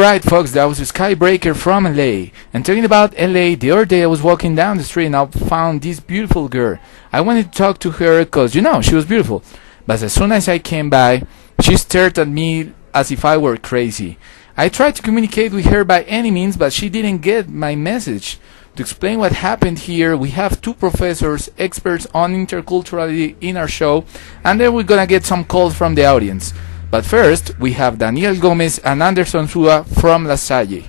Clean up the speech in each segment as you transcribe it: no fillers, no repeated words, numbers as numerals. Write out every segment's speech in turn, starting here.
Alright folks, that was Skybreaker from LA. And talking about LA, the other day I was walking down the street and I found this beautiful girl. I wanted to talk to her because, she was beautiful. But as soon as I came by, she stared at me as if I were crazy. I tried to communicate with her by any means, but she didn't get my message. To explain what happened here, we have two professors, experts on interculturality in our show, and then we're gonna get some calls from the audience. But first, we have Daniel Gomez and Anderson Sua from La Salle.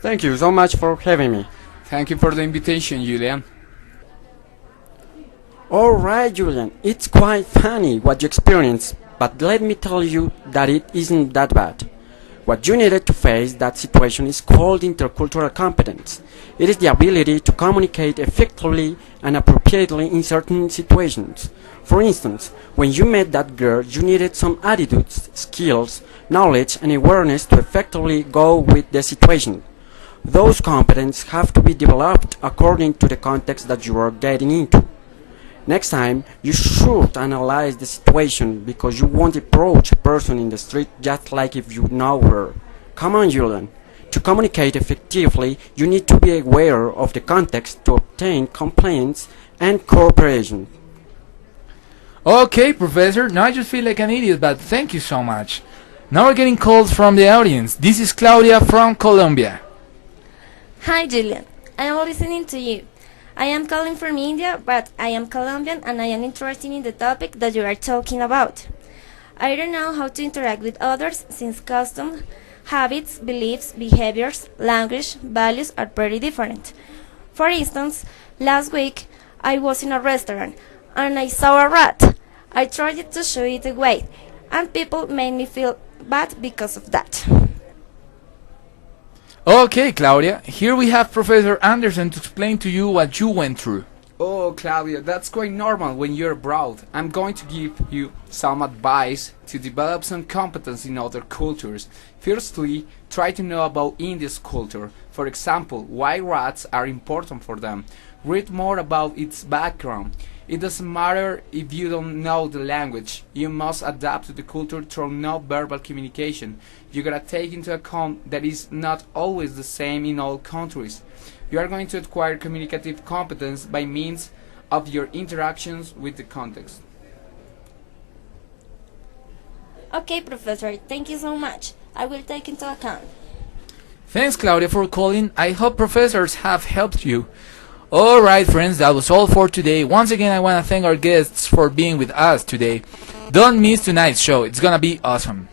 Thank you so much for having me. Thank you for the invitation, Julian. Alright, Julian, it's quite funny what you experienced, but let me tell you that it isn't that bad. What you needed to face that situation is called intercultural competence. It is the ability to communicate effectively and appropriately in certain situations. For instance, when you met that girl, you needed some attitudes, skills, knowledge, and awareness to effectively go with the situation. Those competences have to be developed according to the context that you are getting into. Next time, you should analyze the situation because you won't approach a person in the street just like if you know her. Come on, Julian. To communicate effectively, you need to be aware of the context to obtain compliance and cooperation. Okay, Professor, now I just feel like an idiot, but thank you so much. Now we're getting calls from the audience. This is Claudia from Colombia. Hi Julian, I am listening to you. I am calling from India, but I am Colombian and I am interested in the topic that you are talking about. I don't know how to interact with others since customs, habits, beliefs, behaviors, language, values are very different. For instance, last week I was in a restaurant and I saw a rat. I tried to show it away and people made me feel bad because of that. Okay, Claudia, here we have Professor Anderson to explain to you what you went through. Oh, Claudia, that's quite normal when you're abroad. I'm going to give you some advice to develop some competence in other cultures. Firstly, try to know about India's culture. For example, why rats are important for them. Read more about its background. It doesn't matter if you don't know the language. You must adapt to the culture through non-verbal communication. You gotta take into account that it's not always the same in all countries. You are going to acquire communicative competence by means of your interactions with the context. Okay, Professor, thank you so much. I will take into account. Thanks, Claudia, for calling. I hope professors have helped you. Alright, friends, that was all for today. Once again, I want to thank our guests for being with us today. Don't miss tonight's show. It's gonna be awesome.